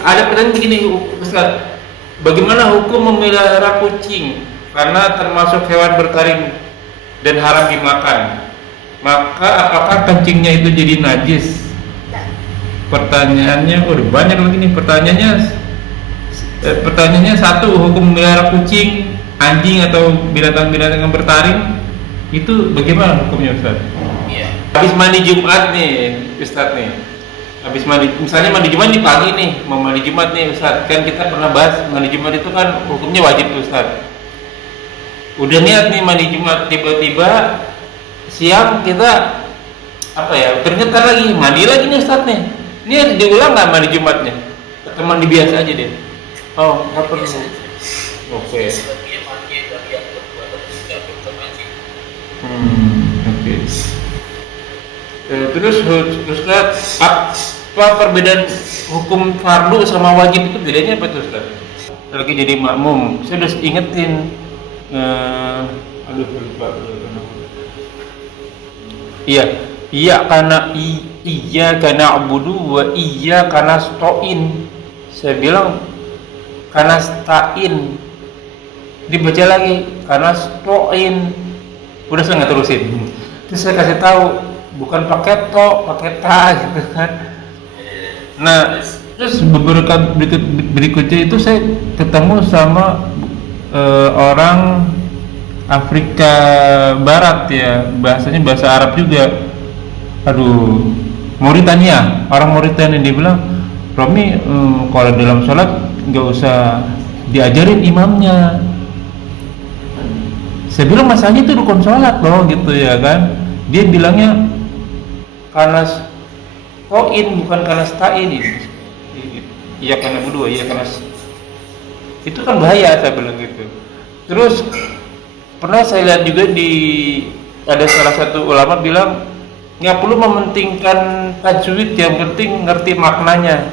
Ada pertanyaan begini, Ustaz. Bagaimana hukum memelihara kucing? Karena termasuk hewan bertaring dan haram dimakan. Maka apakah kencingnya itu jadi najis? Pertanyaannya, udah banyak begini. Pertanyaannya satu, hukum memelihara kucing, anjing atau binatang-binatang yang bertaring itu bagaimana hukumnya, Ustaz? Iya. Habis mandi Jumat nih, Ustaz nih. Habis mandi, misalnya mandi Jumat di pagi nih, mau mandi Jumat nih, Ustaz. Kan kita pernah bahas mandi Jumat itu kan hukumnya wajib tuh, Ustaz. Udah niat nih mandi Jumat, tiba-tiba siang kita apa ya, keringetan lagi, mandi lagi nih, Ustaz nih. Ini harus diulang nggak mandi Jumatnya? Atau mandi biasa aja deh? Oh, nggak perlu. Oke. Sebagian mandi dari yang berdua atau tiga bermancing. Oke. Terus Ustaz, apa perbedaan hukum fardu sama wajib itu bedanya apa tuh, Ustaz? Lagi jadi makmum, saya udah ingetin. Aduh lupa. Iya karena abudu wa iya karena stoin. Saya bilang karena stain. Dibaca lagi karena stoin. Udah saya nggak terusin. Terus saya kasih tahu bukan pakai to, pakai ta gitu kan. Nah, terus beberapa berikutnya itu saya ketemu sama orang Afrika Barat ya, bahasanya bahasa Arab juga. Aduh, Mauritania, orang Mauritania. Dia bilang, Romi, kalau dalam sholat nggak usah diajarin imamnya. Saya bilang masalahnya itu rukun sholat loh gitu ya kan. Dia bilangnya karena koin bukan karena stain. Iya karena berdua, iya karena itu kan bahaya, saya bilang gitu. Terus pernah saya lihat juga ada salah satu ulama bilang nggak perlu mementingkan tajwid, yang penting ngerti maknanya.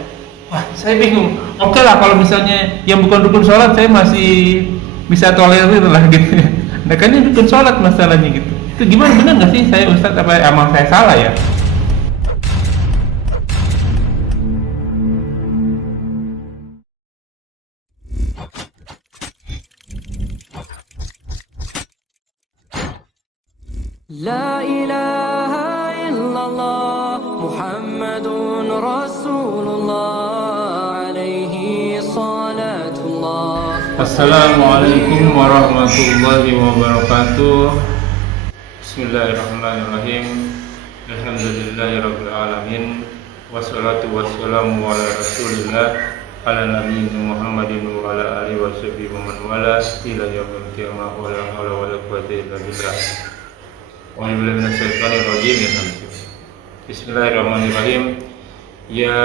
Wah, saya bingung. Oke lah kalau misalnya yang bukan rukun sholat saya masih bisa tolerir lah gitu ya. Nah kan ini rukun sholat masalahnya gitu. Itu gimana, benar nggak sih saya Ustadz, apa emang saya salah ya? لا إله إلا الله محمد رسول الله عليه صلاة الله. Assalamualaikum warahmatullahi wabarakatuh. Bismillahirrahmanirrahim. Alhamdulillahirabbil alamin. Wassalatu wassalamu ala Rasulillah ala nabiyina Muhammadin wa ala alihi washabihi wa man wala ila yaumil qiyamah wa la haula wa la quwwata illa billah. Wa'alaikumsalam minasyaitonir rajim. Bismillahirrahmanirrahim. Ya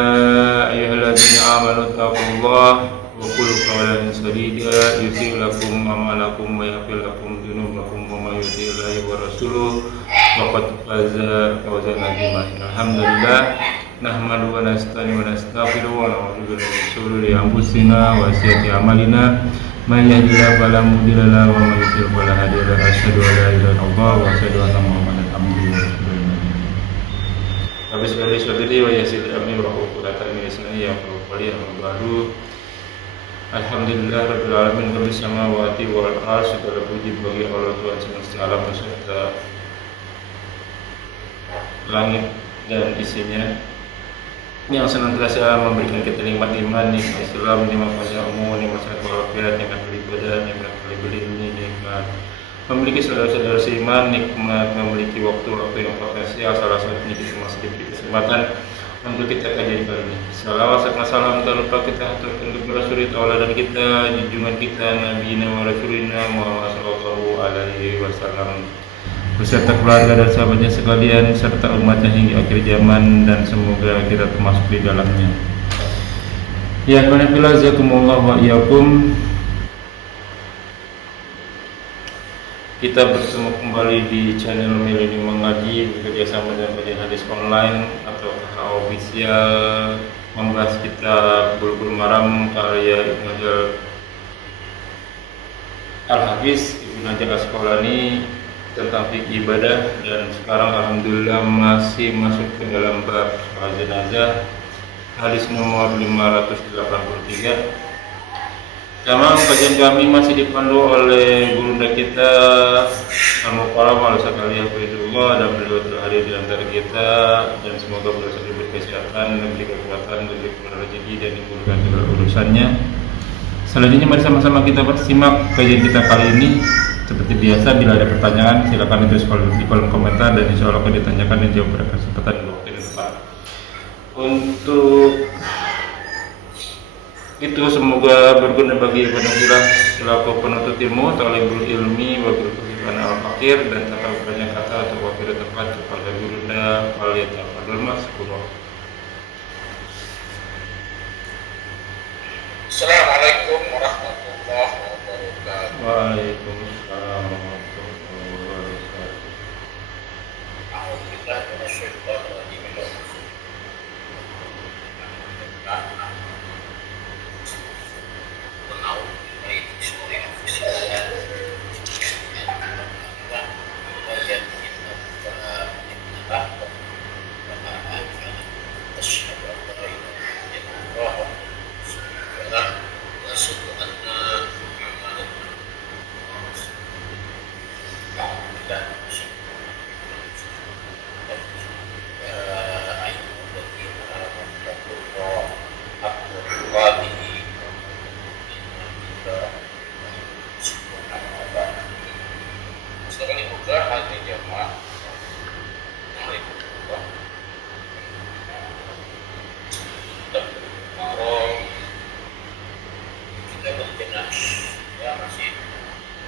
ayyuhalladzina amanu taqullaha wa qulu qawlan sadida yuslih lakum a'malakum wa yaghfir lakum dhunubakum wa may yuti'illaha wa rasulahu faqad faza fawzan 'azima. Alhamdulillah nahmadu wa nasta'inu wa nastaghfiruh wa na'udzu billahi min shururi anfusina wa sayyiati a'malina. Man yahdihillahu fala mudilla lahu wa man yudlil fala hadiya lahu. Asyhadu an la ilaha illallah wa asyhadu anna Muhammadan abduhu wa rasuluh. Habis dari saudari wa yasid amni wa quratan min isnani ya qali baru. Alhamdulillah rabbil alamin, rabbil samawati wal ardh. Segala puji bagi Allah Tuhan semesta alam beserta langit dan isinya, yang senantiasa memberikan kita nikmat iman, nikmat Islam, nikmat panjang umur, nikmat sehat walafiat, nikmat beribadah, nikmat berilmu, nikmat memiliki saudara-saudara seiman, nikmat memiliki waktu-waktu yang potensial. Salah satunya kita masih diberi kesempatan untuk kita kaji kali ini. Salawat serta salam tak lupa kita aturkan untuk Rasulullah tauladan kita, junjungan kita Nabi wa Rasulina Muhammad sallallahu alaihi wasallam, beserta keluarga dan sahabatnya sekalian serta umatnya hingga akhir zaman, dan semoga kita termasuk di dalamnya. Ya, qanafillah jazakumullah wa iyyakum. Kita bertemu kembali di channel Mileni Mengaji bekerjasama dengan kajian hadis online atau official, membahas kitab Bulughul Maram karya Ibnu Hajar Al-Hafiz Ibnu Hajar Asqalani tentang fikih ibadah. Dan sekarang alhamdulillah masih masuk ke dalam bab sholat jenazah. hadis nomor 583. Memang kajian kami masih dipandu oleh gurunda kita Al-Mukarram Al-Sakali Hafizullah, dan beliau telah hadir di antara kita, dan semoga beliau selalu berkesehatan, diberi kekuatan, diberi rezeki, dan dimudahkan segala urusannya. Selanjutnya mari sama-sama kita bersimak kajian kita kali ini. Seperti biasa, bila ada pertanyaan silakan ditulis di kolom komentar, dan insya Allah akan ditanyakan dan jawab pada kesempatan di waktu yang tepat. Untuk itu semoga berguna bagi penasihat selaku penuntut ilmu, talibul ilmi, wabil kehidupan al-fakir, dan tata banyak kata atau wakil tempat kepada gurunda waliyata fadl maskurah. Assalamualaikum warahmatullahi wabarakatuh. Waalaikumsalam warahmatullahi wabarakatuh. A'udzubillahi minasyaitonir rajim.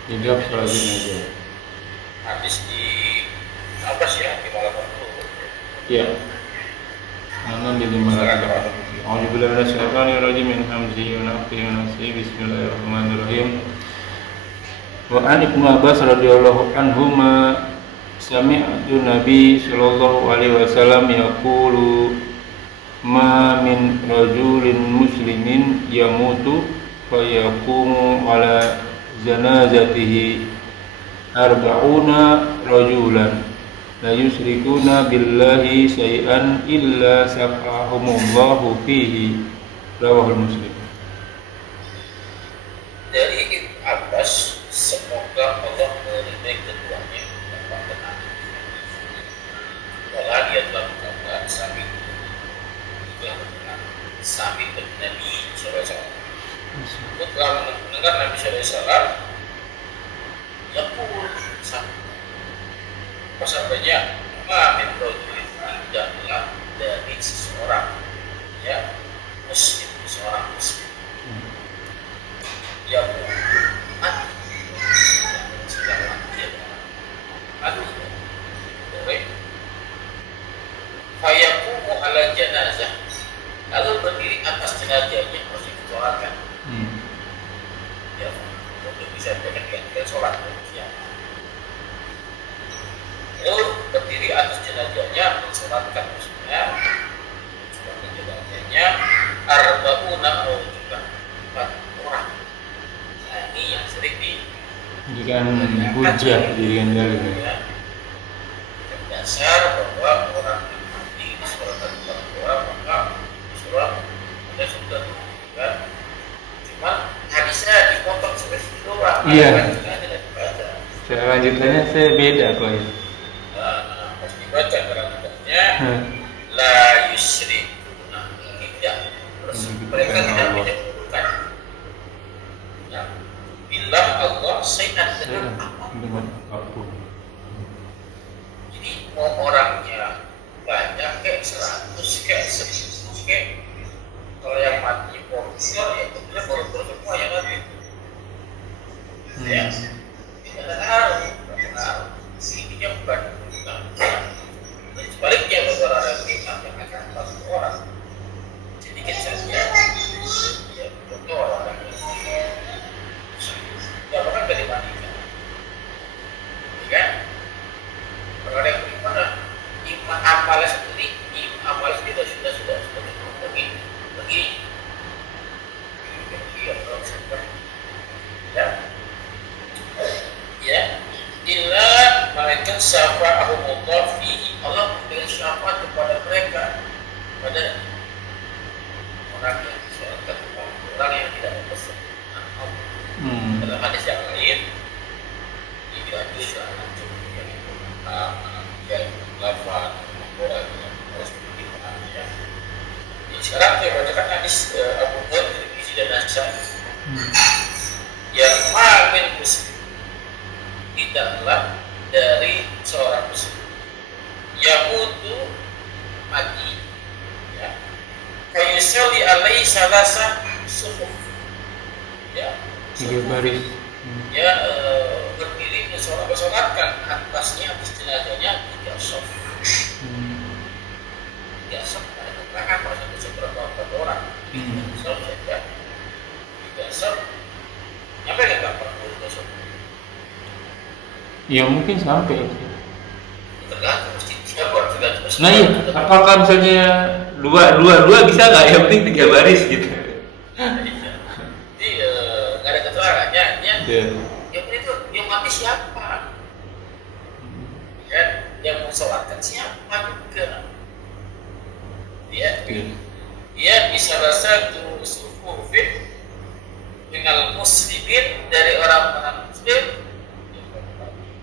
Tidak lagi aja. Hadis di atas ya, di malam waktu. Ya. Mana di 580. A'udzubillahi minasyaitonir rajim, min hamzihi wa nafthihi wa nafthihi. Bismillahirrahmanirrahim. Wa an Ibnu Abbas radhiyallahu anhuma sami'tu Nabi sallallahu alaihi wasallam yaqulu ma min rajulin muslimin yamutu fa yaqumu ala janazatihi arba'una rajulan la yusyrikuna billahi syai'an illa saqahumullahu fihi, rawahul Muslim. Dari Ibnu Abbas, semoga Allah meridai keduanya dan benar. Walau dia telah berkata, sami bin Nabi SAW. Aku telah mendengar Nabi SAW yaqul, pasalnya ma min rajulin, tidaklah dari seseorang ya muslim, seorang muslim yang sedang mati boleh fayaqumu ala janazah, lalu berdiri atas jenazahnya, harus disolatkan. Ya, untuk bisa mengerjakan sholat manusia. Lalu berdiri atas jenazahnya, mensolatkan maksudnya, mensolatkan jenazahnya, arba'una rajulan, 4 orang. Nah, ini yang sering Jadikan hujah, jadikan dalil. ya, dasar bahwa orang yang mati disolatkan 4 orang, maka sholat ada sudah kan. Cuma hadisnya dipotong sampai situ doang. Iya. Tidak dibaca. Cara lanjutannya saya beda kok. Harus dibaca keranjangnya. La yusyrikuna, tidak. Terus mereka tidak menyebutkan. Ya. Billah Allah syai'an, dengan apapun. Jadi mau orangnya banyak kayak 100 kayak 1000 kayak, kalau yang mati koruptor ya tentunya koruptor semua yang mati. Ya, tidak ada pengaruh. Intinya bukan. Sebaliknya bagi orang yang beriman yang akan 4 orang sedikit saja. Ya, contoh orang yang ya bahkan tidak dimandikan. Ya orang yang tidak berpesan. Dalam hadis yang lain tidak bisa yang lafaz orang yang harus diperhatikan. Sekarang saya bacakan hadis Abu Hurairah Tirmidzi dan Hasan. Yang ma'min muslim tidaklah dari seorang muslim yamutu mati ya fayusalli alaihi salasa suhuf ya tiga baris. Ya berdiri bersolatkan atasnya atas jenazahnya tiga sof. Tiga sof ada keterangan pada beberapa orang. Tiga sof saja. Tiga sof. Nyampe nggak Pak? Tiga sof. Ya mungkin sampai. Tergantung mesti siapa tergantung. Nah iya, apakah misalnya dua bisa nggak? Yang penting tiga baris gitu. Jadi nggak ada keterangannya. Yeah. Yang itu yang mati siapa? Ya, yang mensolatkan siapa juga? Dia bisa rasa tu sufufin dengan muslimin dari orang muslim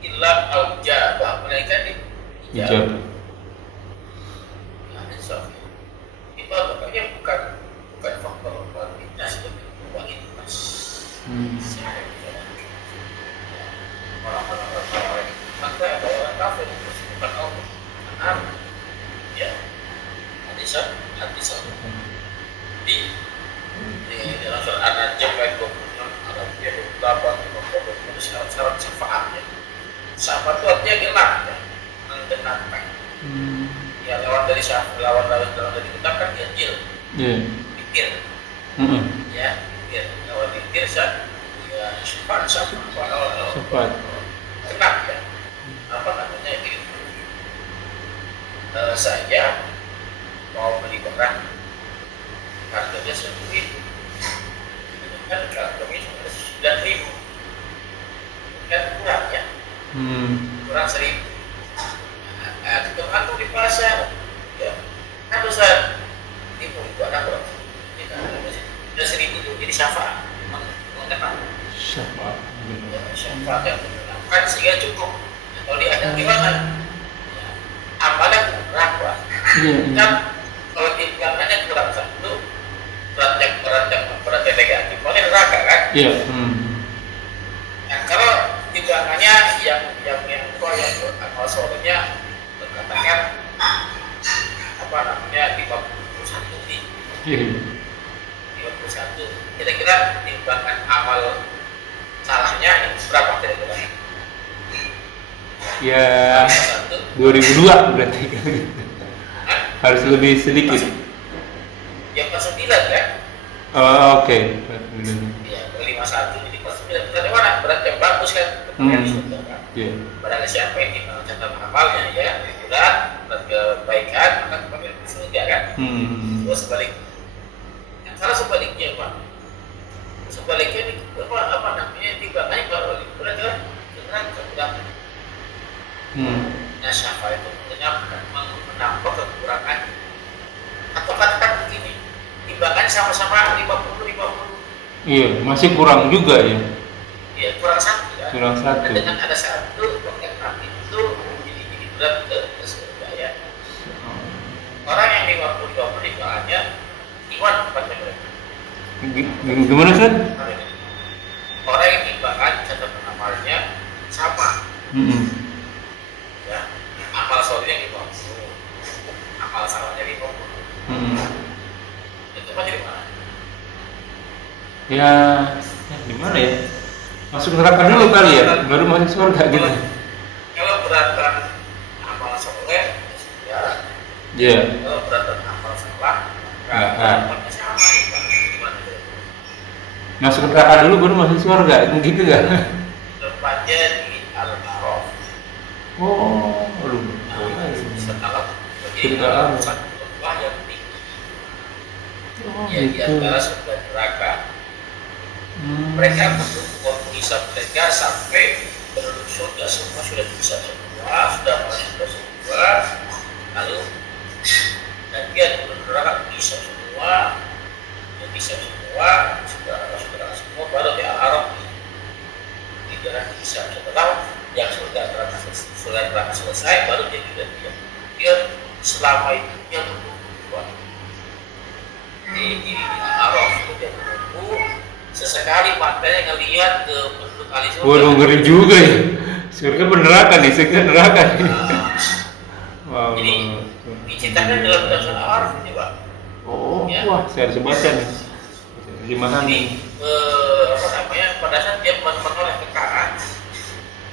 illa aujabah mereka di Ijab. Itu apakahnya bukan faktor kualitas tapi kualitas. Orang-orang maka ada orang kafir bukan Allah. Ya, hadis di dalam surat An-Najm ayat 26 Arabnya 28 syarat-syarat syafaatnya. Syafaat itu artinya genap ya, menggenapkan. Ya lawan dari syafaat, lawan dari genap kan ganjil. Pikir. Ya, pikir. Lawan pikir ya syafaat. Genap ya. Apa namanya itu? Saya mau beli barang harganya 1.000 kan kami cuma 9.000 kan kurang ya kurang 1.000 itu di pasar ya kan besar itu barang berapa sudah 1.000 itu jadi syafaat mengenal syafaat yang mengenalkan sehingga cukup kalau diadang gimana amalnya kurang Pak kan kalau timbangannya kurang satu berat yang negatif paling neraka kan nah kalau timbangannya yang amal solehnya berkatakan apa namanya 51 nih 51 kira-kira timbangan amal salahnya berapa kira-kira ya 2002 berarti harus lebih sedikit yang pas 9 kan oke. Ya 51 jadi pas 9 berarti mana berat yang bagus kan barang siapa yang dimakan catatan amalnya ya berat kebaikan maka kemudian surga kan terus sebaliknya kalau sebaliknya Pak sebaliknya apa namanya timbangannya kalau berat kan kurang nah syafaat itu menambah kekurangan atau katakan begini timbangan sama-sama 50 iya masih kurang juga ya kurang satu kan kurang satu dan dengan ada satu pengenap itu jadi berat ke surga ya orang yang 50 timbangannya iman pada mereka gimana Sir? Orang yang timbangan catatan amalnya sama ya amal solehnya 50 amal salahnya 50 itu pasti di mana? Ya di mana ya? Masuk neraka dulu kali ya, baru masuk surga gitu. Kalau beratan amal soleh ya kalau beratan amal salah amalnya sama gimana? Masuk neraka dulu baru masuk surga, gitu nggak? Tempatnya di Al-Araf. Oh, aduh. Setelah Surga Araf. satu lembah yang tinggi. Ya di Gitu. antara surga neraka. Mereka menunggu hisab mereka sampai penduduk surga semua sudah bisa semua, sudah masuk semua, lalu dan dia penduduk neraka bisa semua, bisa semua, sudah semua, baru di Al-Araf di jalan bisa. Setelah yang sudah neraka selesai, baru dia juga dia selama itu dia menunggu di Al-Araf, dia menunggu. Sesekali matanya ngelihat ke penduduk ahli surga. Waduh, ngeri juga ya. Surga neraka nih, surga neraka nih. Wow. Jadi diceritakan dalam dasar Al-Araf ini, Pak. Oh, Ya. wah, saya harus baca nih. Gimana Jadi nih? pada saat dia menoleh ke kanan,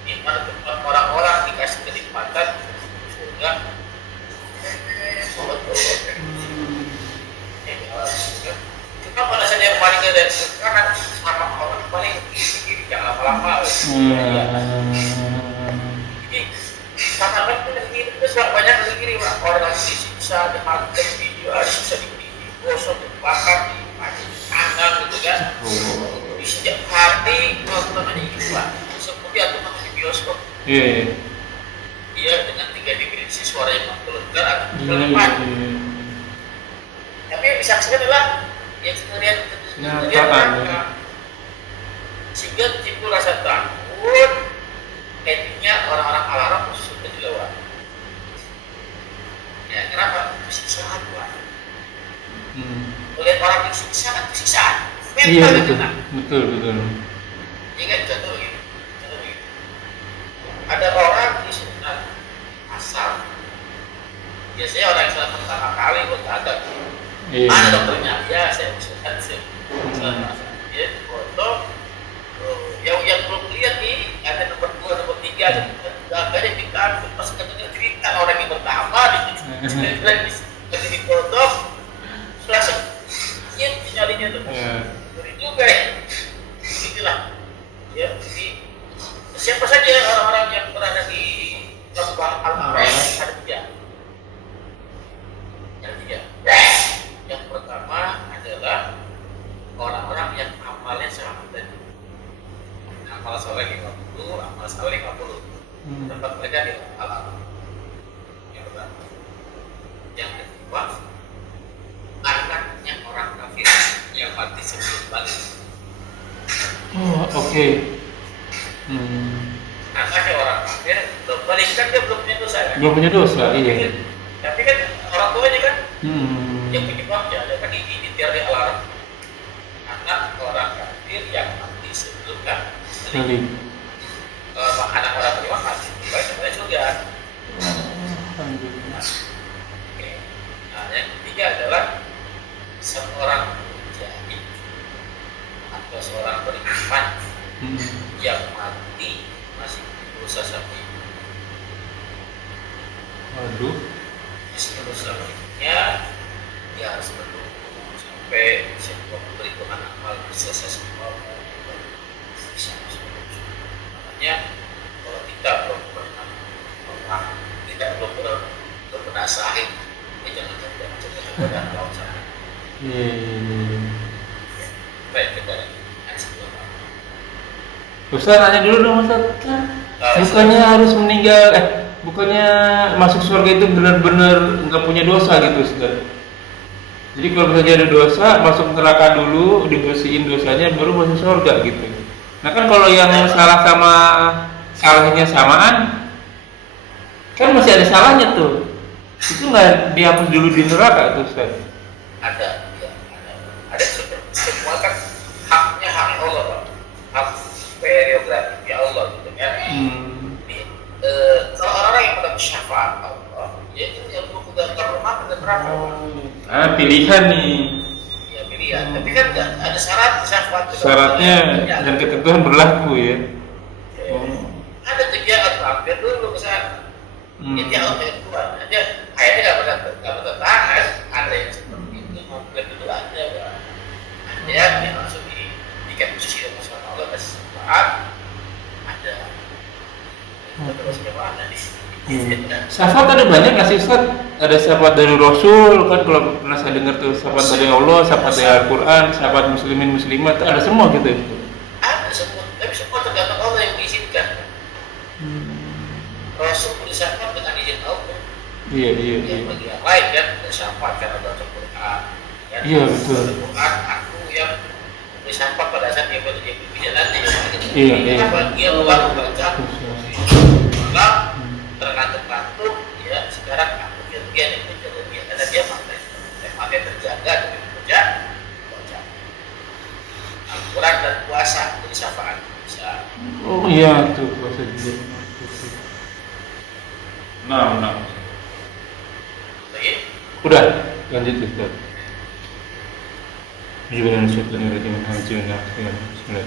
di mana orang-orang dikasih kenikmatan surga, cuma pada saat dia paling ke kanan sama orang paling kiri jangan lama-lama. Jadi karena kan itu banyak dari kiri orang disiksa, dihantam, disiksa, digosok, dibakar, dipanjang gitu kan. Di setiap hari nontonnya itu Pak, seperti aku nonton di bioskop. Iya. Dia dengan 3 degree suara yang keluar atau keluar. Tapi yang disaksikan adalah yang sendirian neraka. Sehingga timbul rasa takut. Endingnya orang-orang Al-Araf sudah dilewat. Ya kenapa? Siksaan Pak. Oleh orang disiksa kan siksaan. Iya, Mental betul. Ini kan contoh ini. Ada orang di sunat asal. Biasanya orang yang sunat pertama kali berkata, mana dokternya? Ya saya sunat asal. Dia foto. Yang belum lihat nih ada nomor 2, nomor 3, ada gambarnya kita pas ketemu cerita orang yang pertama di foto langsung nyalinya tuh. Ngeri juga ya. Itulah. Ya, jadi siapa saja orang-orang yang berada di lembah Al-Araf ada 3. Yang pertama adalah orang-orang yang amalnya sama tadi. Amal saleh 50, amal saleh 50. Tempat mereka di Al-Araf. Yang pertama. Yang kedua, anaknya orang kafir yang mati sebelum balik. Oh, oke. Anaknya orang kafir belum balik kan dia belum punya dosa kan? Belum punya dosa, iya. Tapi kan orang tuanya kan yang penyebabnya ada kan di tiar di Al-Araf. Anak orang kafir yang mati sebelum kan Balik. anak orang beriman mati balik sebenarnya juga. Oke. Nah, yang ketiga adalah seorang mujahid atau seorang beriman yang mati masih berusaha sampai Waduh. masih berusaha berikutnya dia harus menunggu sampai semua perhitungan amal selesai semua bisa masuk. Makanya kalau kita belum pernah tidak pernah sahih, ya jangan coba dan tahu sana. Baik kita Ustaz nanya dulu dong Ustaz. Bukannya harus meninggal, bukannya masuk surga itu benar-benar nggak punya dosa gitu Ustaz. Jadi kalau misalnya ada dosa, masuk neraka dulu, dibersihin dosanya, baru masuk surga gitu. Nah kan kalau yang salah sama salahnya samaan, kan masih ada salahnya tuh. Itu nggak dihapus dulu di neraka tuh Ustaz? Ada semua kan haknya hak Allah Pak. Hak prerogatif Allah gitu kan. Kalau orang yang mendapat syafaat Allah, ya itu yang udah terlalu dan neraka. Pilihan nih. Ya pilihan. Tapi kan ada syarat syafaat. Syaratnya dan ketentuan berlaku ya. Ada kegiatan hampir dulu misalnya. Jadi Allah yang Tuhan. Aja kayaknya nggak bertentangan. Ada yang seperti itu hampir dulu ada. Ada yang langsung diikat posisi dengan sama Allah kasih syafaat. Ada. Terus gimana nih? Syafaat ada banyak nggak sih Ustaz? Ada syafaat dari Rasul kan, kalau pernah saya dengar tuh syafaat dari Allah, syafaat dari Al-Quran, syafaat muslimin muslimat, ada semua gitu. Ada semua, tapi semua tergantung Allah yang diizinkan. Rasul disyafaat dengan izin Allah. Iya. Bagi yang lain kan, syafaat kan ada Al-Quran, ya. Iya, betul. Quran aku yang beri sampah pada saat dia berbicara nanti. Iya, iya. Kenapa dia baru baca malam tergantung-gantung ya sekarang aku dia karena dia pakai terjaga dengan baca Al-Quran dan puasa jadi syafaat bisa. Oh iya tuh puasa juga. Nah. Lagi? Udah, lanjut Ustaz. Bismillahirrahmanirrahim.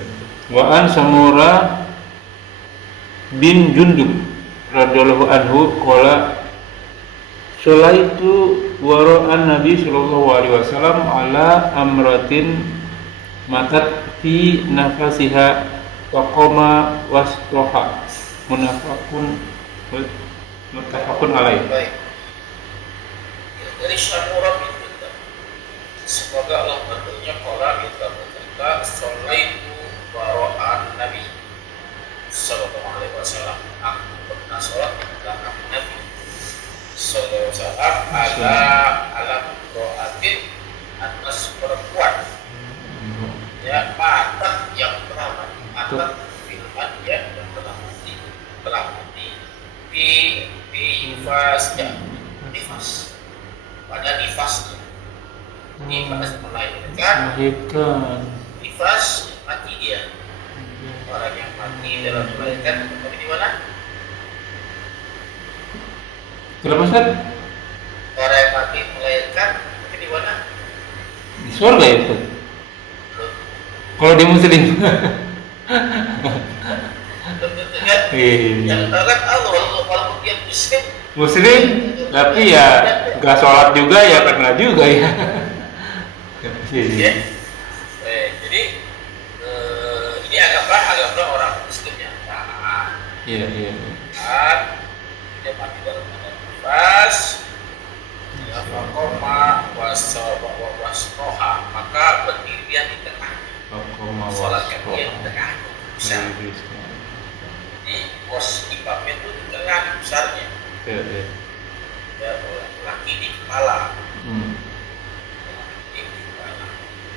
Wa an Samura bin Jundub radhiyallahu anhu qala Sholaitu wara'an Nabi sallallahu alaihi wasallam ala amratin matat fi nafasiha wa qama wasroha muttafaqun alaih. Baik. Dari Samura bin Jundub. Semoga Allah membantunya qala kita berkata Sholaitu wara'an Nabi sallallahu alaihi wasallam. Aku pernah sholat di belakang Nabi sallallahu alaihi wasallam ala doatin atas perempuan ya mata yang telah mati filman ya yang telah mati di nifas pada nifasnya nifas melahirkan nifas mati dia orang yang mati dalam melahirkan tapi di mana? Kenapa Ustaz? Orang yang mati melahirkan tapi di mana? Di surga ya Ustaz? Kalau dia muslim. Tentunya yang terlihat Allah walaupun dia Muslim, tapi ya gak sholat juga ya karena juga ya. Ya. Jadi ini anggaplah orang Muslim yang taat. Iya. Dia mati dalam keadaan nifas. Ya faqoma wasroha maka berdirian di tengah. Sholatkan dia di tengah. Bisa. Jadi pos imamnya itu di tengah besarnya. Iya. Ya laki di kepala.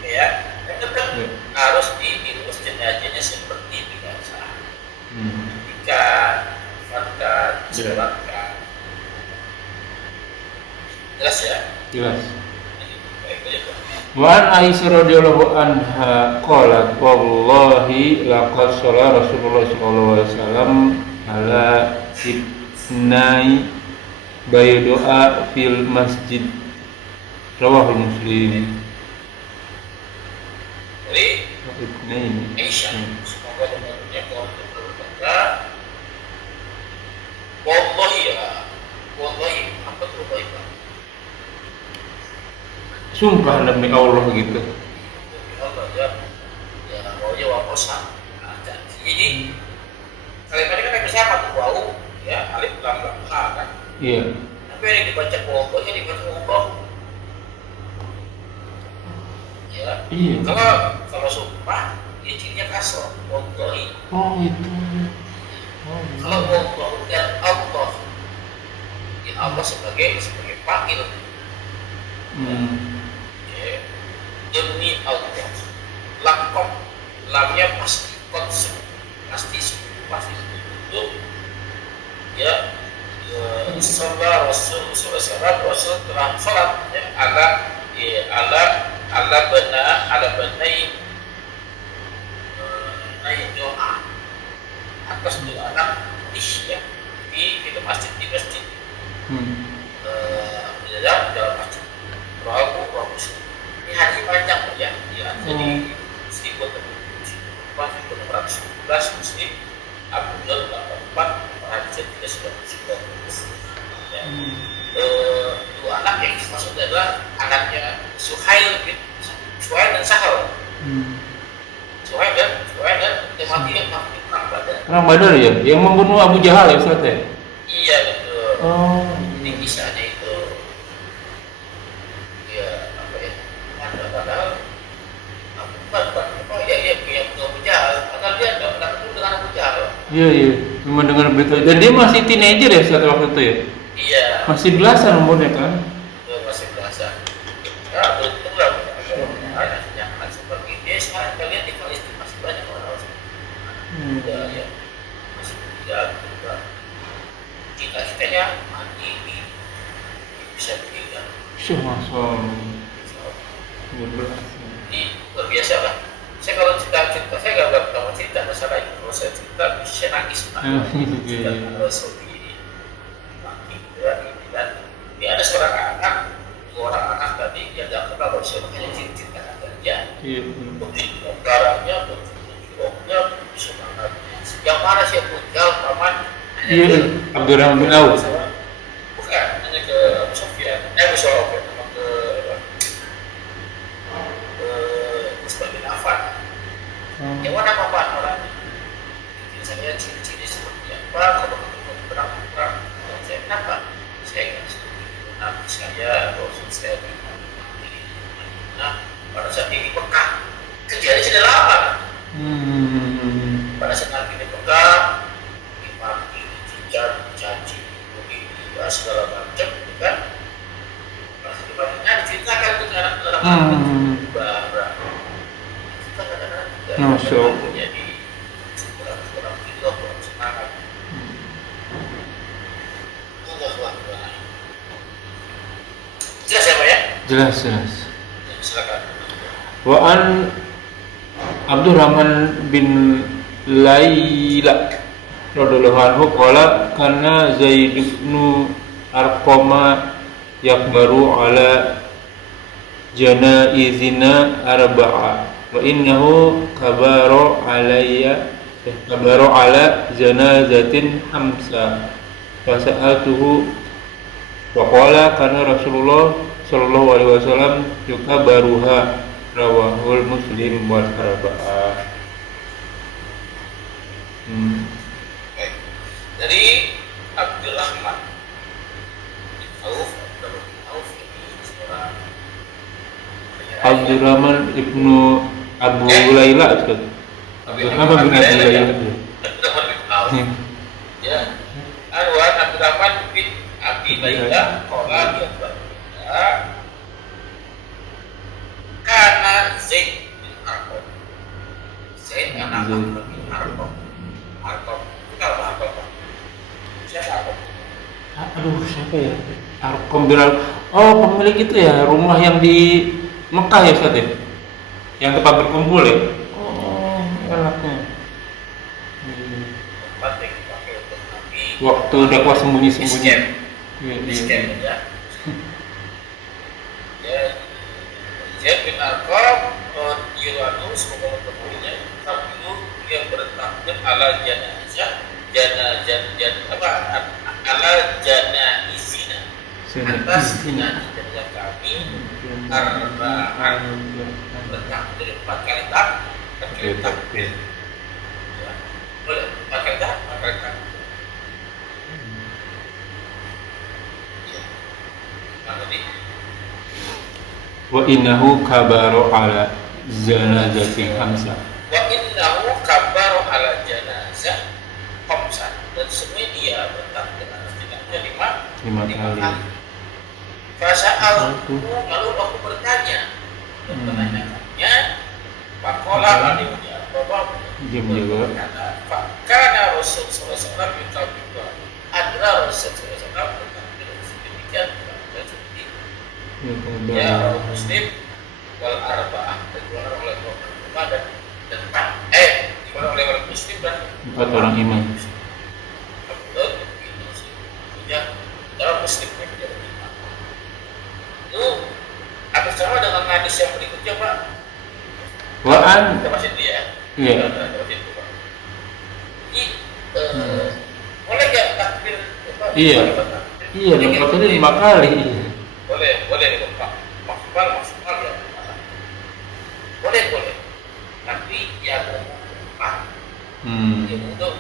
Ya, tetap harus diurus jenazahnya seperti biasa. Ikan, makan, sholatkan. Jelas ya? Jelas. Wa an Aisyah radhiyallahu anha qalat wallahi laqad shalla Rasulullah sallallahu alaihi wasallam ala ibnai baydoa fil masjid rawahul Muslim. Jadi Ibnai Aisyah semoga dengannya kau berkata wallahi apa tuh wallahi Pak? Sumpah demi Allah gitu. Allah ya waunya wakosan. Jadi kalimatnya kan bisa apa tuh wau ya alif lam ha kan. Iya. Tapi yang dibaca wallahi dibaca wallahi. Ya. Iya. Kalau sumpah dia cirinya kasroh wallahi. Oh itu. Kalau wallahi dan Allah ya Allah sebagai fa'il. Demi Allah lakom lamnya pasti konsum pasti itu ya Rasul telah sholat ya ala benai doa atas dua anak ya di masjid di masjid dalam masjid bagus. Ini hadis panjang ya, jadi 1611 Muslim Abdul 84 hadisnya 399. Ya. Dua anak yang maksud adalah anaknya Suhail dan Sahal. Suhail dan yang mati perang Badar. Perang Badar ya, yang membunuh Abu Jahal ya Ustaz ya? Iya betul. Oh. Jadi kisahnya itu padahal ya punya Abu Jahal padahal dia tidak pernah ketemu dengan Abu Jahal. Iya Cuma dengar berita dan dia masih teenager ya saat waktu itu ya? Iya. Masih belasan umurnya kan? Masih belasan ya belum sekarang kalian di Palestina masih banyak orang muda ya masih muda juga cita-citanya mati di bisa meninggal. Masya Ini luar biasa lah. Saya kalau cerita saya nggak mau cerita masalah itu. Kalau saya cerita saya nangis. Cerita kalau Sofi ini mati dan ini ada seorang anak, dua orang anak tadi dia nggak kenal kalau saya makanya ceritakan saja. Begitu darahnya, begitu semangatnya. Yang mana sih Abdul Rahman? Abdurrahman bin Auf. Bukan, hanya ke Sofyan. Ke Sofyan, ke Utsman bin Affan. Yang mana apa orangnya? Misalnya ciri-ciri seperti apa? Kalau ketemu perang-perang, saya kenapa? Saya nggak setuju. Nabi saya, Rasul saya di Nah, pada saat ini Mekah, kejadian sudah lama. Pada saat Nabi di Mekah, dimaki, dicaci, dibahas segala macam, kan? Pas di Madinah diceritakan ke anak-anak bara. Kita kadang-kadang juga menjadi kurang gila, kurang semangat. Jelas ya Pak ya? Jelas. Silakan. Wa an Abdurrahman bin Laila radhiyallahu anhu qala kana Zaid bin Arqama yakbaru ala janaizina arba'a wa innahu kabaru ala janazatin hamsa fasa'atuhu wa qala kana Rasulullah sallallahu alaihi wasallam yukabaruha rawahul Muslim wal arba'ah. Baik. Dari Abdurrahman bin Auf ini seorang Abdurrahman ibnu Abu Laila Ustaz. Abdurrahman bin Abu Laila. Abdurrahman bin Auf. Ya. Abdurrahman bin Abi Laila qala dia berkata karena Zaid bin Arqam. Zaid anak Amr bin Arqam. Arqam. Kenal Arqam? Siapa Arqam? Aduh, siapa ya? Arqam bin Oh, pemilik itu ya, rumah yang di Mekah ya Ustaz ya? Yang tempat berkumpul ya? Oh, anaknya. Tempat yang dipakai untuk Nabi. Waktu dakwah sembunyi-sembunyi. Miskin ya. Ya. Zaid bin Arqam Yuranu semoga bertemu sambil dia bertakbir ala janazah ala janaizina atas jenazah kami arba'an bertakbir 4 kali takbir ya. Boleh 4 kali takbir ya. Tadi Wa innahu kabaru ala janazati hamsa. Wa innahu kabaru ala janazah khamsan. Dan semuanya dia bertakbir setidaknya 5 kali. Fasa'altu lalu aku bertanya menanyakannya Pakola lalu dia berkata Fakana Rasul SAW bertakbir adalah Rasul SAW bertakbir sedemikian ya orang Muslim wal arba'ah dan dua orang oleh orang dan dua orang oleh orang Muslim dan 4 orang imam. Betul, ini sih. Ya, orang Muslim yang menjadi imam. Itu ada sama dengan hadis yang berikutnya Pak. Wa'an. Kita masih dia. Iya. Ini boleh nggak takbir? Iya. Iya, takbir 5 kali. Boleh Pak. Maksimal ya. Boleh. Tapi yang yang untuk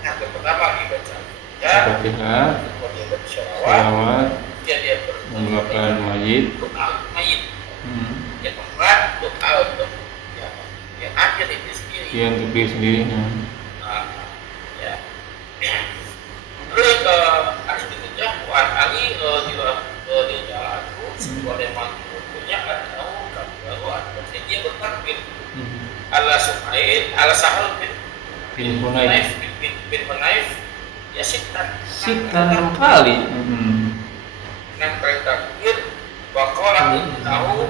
yang pertama dibaca ya. Fatihah, Kemudian salawat, dia mendoakan mayit. Mayit. Yang keempat doa untuk yang akhir itu sendiri. Iya, untuk diri sendiri. Ya. Terus hadis berikutnya Wan Ali di jalanku sebuah memang punya atau kabar ala Suhail ala Sahal bin Hunayf. bin Hunayf ya sitan 6 kali. dengan perintah takbir waqala tahu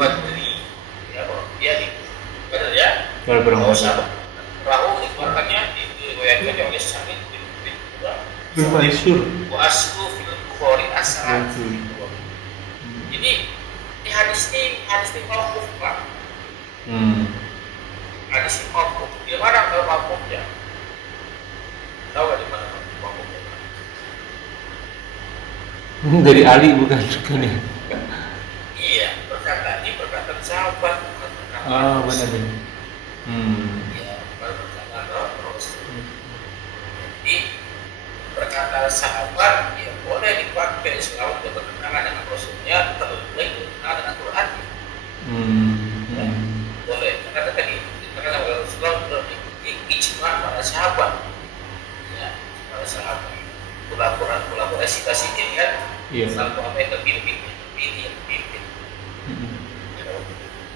badri ya dia di Badr ya Kalau berangkat. perahu dikeluarkannya diriwayatkan oleh Sa'id bin Mansur. wa aslu fil Bukhari asal. Jadi di hadis ini mauquf Pak. Hadis ini mauquf. Di mana kalau mauqufnya? Tahu nggak di mana mauqufnya? Dari Ali bukan ya? Iya, perkataan sahabat. Oh, benar ya. Ya, perkataan Rasul. Jadi perkataan sahabat ya boleh dipakai selama dia bertentangan dengan Rasulnya, terlebih bertentangan dengan Quran. Ya, boleh. Karena tadi dikatakan oleh Rasulullah mengikuti ijma para sahabat. Ya, para sahabat. Kolaborasi ini kan. Iya. Satu apa itu pilih.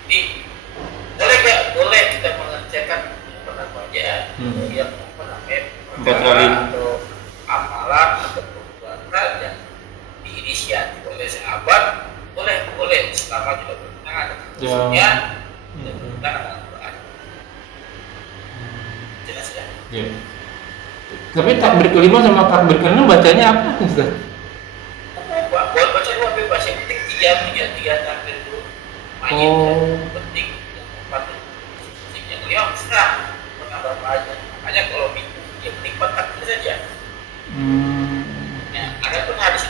Jadi boleh kita mengerjakan apa namanya yang apa namanya perkara atau amalan atau perbuatan yang diinisiatif oleh sahabat boleh selama juga bertentangan dengan Rasulnya dan bertentangan dengan Quran. Jelas ya? Iya. Tapi takbir kelima sama takbir keenam bacanya apa, Ustaz? Buat baca dua bebas, yang penting tiga takbir itu penting. Yang keempat yang kelima serah menambah banyak. Makanya kalau bingung yang penting 4 takbir saja. Ya, ada pun hadis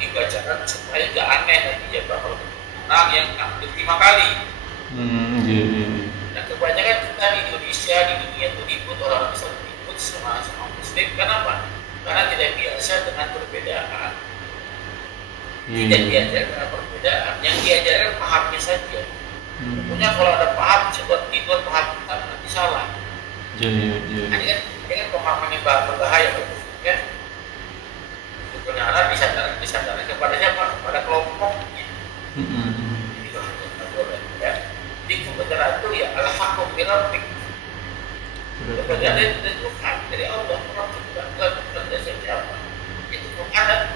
dibacakan supaya nggak aneh nanti ya kalau orang yang takbir 5 kali. Iya. Dan kebanyakan kita di Indonesia di dunia itu ribut orang bisa ribut sama Muslim. Kenapa? Karena tidak biasa dengan perbedaan. Tidak diajarkan dengan perbedaan. Yang diajarkan pahamnya saja. Tentunya kalau ada paham coba tidur paham kita nanti salah. Iya. Nah, ini kan pemahaman yang berbahaya ya. Kebenaran disandarkan kepada siapa? Kepada kelompoknya. Itu tidak boleh ya. Jadi kebenaran itu ya al-haqqu min rabbik. Kebenaran itu dari Tuhan, dari Allah. Orang bukan dari siapa. Itu ada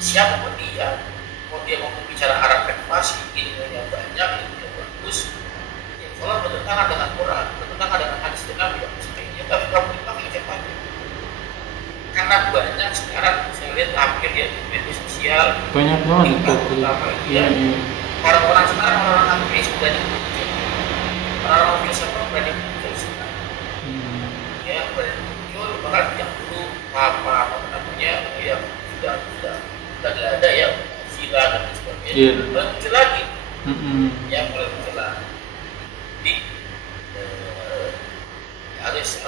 siapapun dia, mau dia mau bicara Arab pasti ilmunya banyak, ilmunya bagus. Ya, kalau bertentangan dengan Quran, bertentangan dengan hadis Nabi, sebaiknya tapi kamu dipakai cepatnya. Karena banyak sekarang saya lihat hampir ya di media sosial Banyak banget itu. Iya. Orang-orang sekarang orang ateis berani muncul, orang-orang filsafat berani muncul sekarang. Ya berani muncul, bahkan yang dulu apa namanya yang sudah ada ya sila dan sebagainya, mulai muncul lagi. Ya mulai muncul lagi. Jadi harus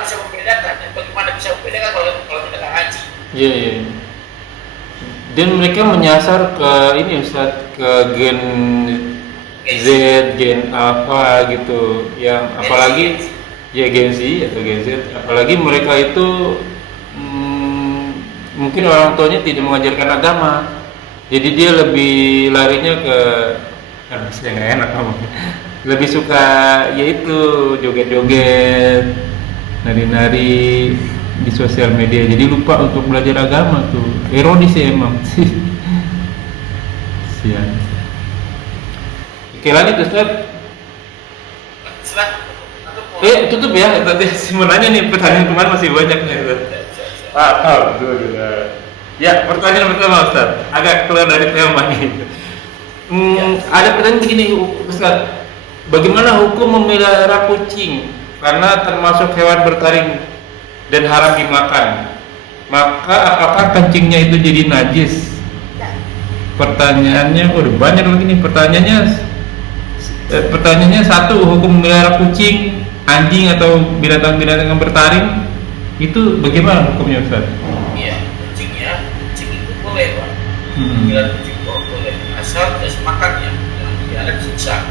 bisa membedakan. Bagaimana bisa membedakan kalau kita nggak ngaji? Iya. Dan mereka menyasar ke ini Ustaz, ke gen Z, gen apa gitu, yang apalagi ya Gen Z atau Gen Z, apalagi mereka itu mungkin orang tuanya tidak mengajarkan agama, jadi dia lebih larinya ke saya nggak enak kamu, lebih suka yaitu joget-joget, nari-nari di sosial media, jadi lupa untuk belajar agama tuh. Ironis ya emang sih. Sian. Oke, lanjut Ustaz. Tutup ya. Tadi mau nanya nih, pertanyaan kemarin masih banyak nih Ustaz. Alhamdulillah. Ya, pertanyaan pertama Ustaz, agak keluar dari tema nih. Ada pertanyaan begini Ustaz, bagaimana hukum memelihara kucing karena termasuk hewan bertaring dan haram dimakan, maka apakah kencingnya itu jadi najis? Pertanyaannya udah banyak lagi nih pertanyaannya satu, hukum memelihara kucing, anjing atau binatang-binatang yang bertaring itu bagaimana hukumnya Ustaz? Iya, kucing itu boleh Pak. Bila kucing boleh, asal tidak semakannya, tidak ada siksa,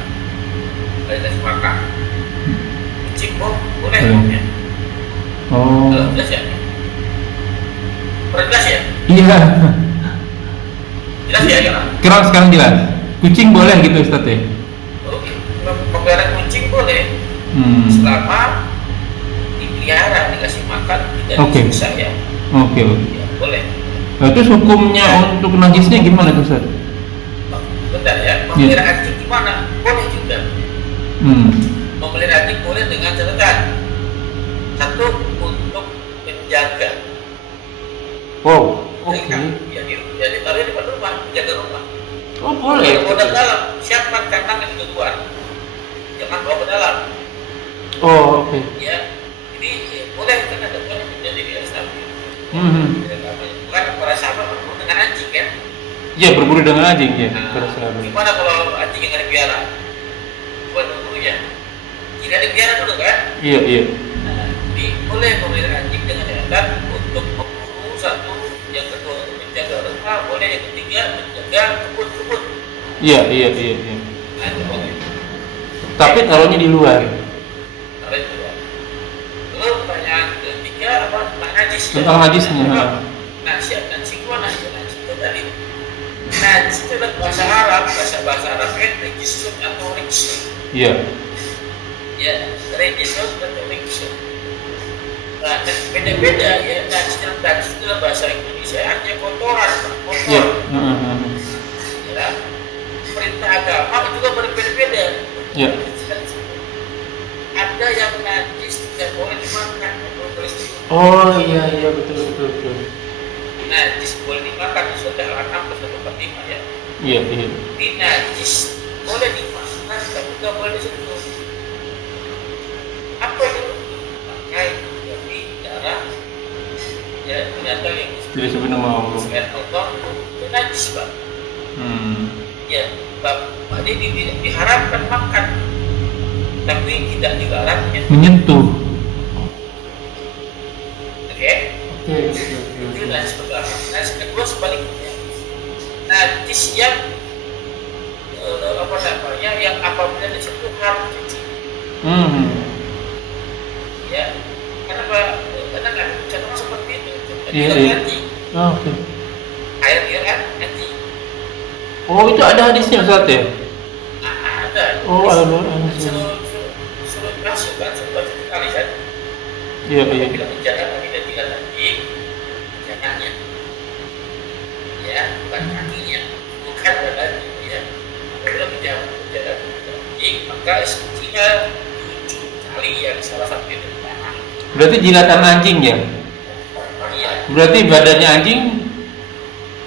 tidak semakan. Kucing boleh hukumnya. Oh. Jelas ya? Jelas ya? Iya. Jelas ya? Sekarang jelas. Kucing boleh gitu Ustaz ya? Oke, memelihara kucing boleh selama dipelihara, dikasih makan, tidak disiksa ya. Oke. Ya, boleh. Nah, terus hukumnya untuk najisnya gimana tuh Ustaz? Bentar ya, memelihara anjing gimana? Boleh juga. Memelihara anjing boleh dengan catatan. Satu, untuk menjaga. Wow, oke. Ya, ditaruh di depan rumah, menjaga rumah. Oh boleh. Kalau ke dalam, siapkan kandang yang di luar. Jangan bawa ke dalam. Oh oke. Ya, jadi boleh kan ada boleh menjadi biasa. Bukan para sahabat berburu dengan anjing kan? Iya berburu dengan anjing ya. Gimana kalau anjing yang dipiara? Buat berburu ya? Jika dipiara dulu kan? Iya. Nah, jadi boleh memelihara anjing dengan catatan untuk berburu satu, yang kedua untuk menjaga rumah, boleh yang ketiga menjaga kebun-kebun. Iya. Nah, itu boleh. Tapi taruhnya di luar. Taruh di luar. Lalu pertanyaan ketiga apa? Najis. Tentang najisnya. Najis gimana? Najis itu tadi. Najis itu adalah bahasa Arab kan rejisun atau riksun. Iya. Ya, rejisun atau riksun. Nah, beda-beda ya. Najis itu adalah bahasa Indonesia artinya kotoran, kotor. Iya. Ya. Perintah agama juga berbeda-beda. Iya. Ada yang najis tidak boleh dimakan. Oh iya betul. Najis boleh dimakan sudah Al-An'am 145 ya. Iya. Ini najis boleh dimakan tapi tidak boleh disentuh. Apa itu? Pakai dari darah ya binatang yang Tidak sebut nama Allah. selain Allah itu najis Pak. Ya, jadi diharapkan makan tapi tidak dilarang menyentuh. Oke. Oke. Itu najis pertama. Najis kedua sebaliknya. Najis yang yang apabila disentuh harus cuci. Ya, karena kan contohnya seperti itu. Iya. Oke. Air liur anjing. Oh itu ada hadisnya Ustaz ya? Ada. Oh ada. Suruh masuk kan sekali kan. Iya. Tidak menjaga tidak anjing. Jangannya. Ya, bukan kakinya, bukan badannya ya. Apabila menjaga anjing maka jika 7 kali yang salah satu itu tanah. Berarti jilatan anjing ya? Iya. Berarti badannya anjing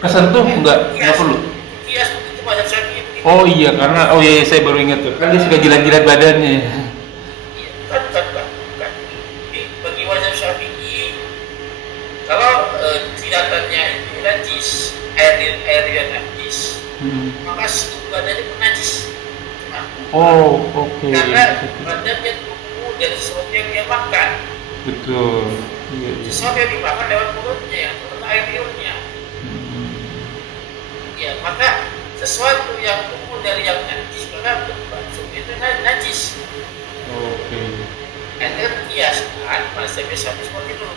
kesentuh enggak perlu? Iya, itu banyak sakit. Oh iya karena saya baru ingat tuh. Kan dia suka jilat-jilat badannya. Iya, kan. Bagi wajib Syafi'i kalau jilatannya itu najis, air yang najis, maka seluruh badannya pun najis. Nah, Oke. karena badannya tumbuh dari sesuatu yang dia makan. Betul. Iya. Sesuatu yang dimakan lewat mulutnya, lewat air liurnya. Ya, maka sesuatu yang tumbuh dari yang najis maka bermasuk itu najis. Oke. Anda kiaskan mazhabnya Syafi'i seperti itu.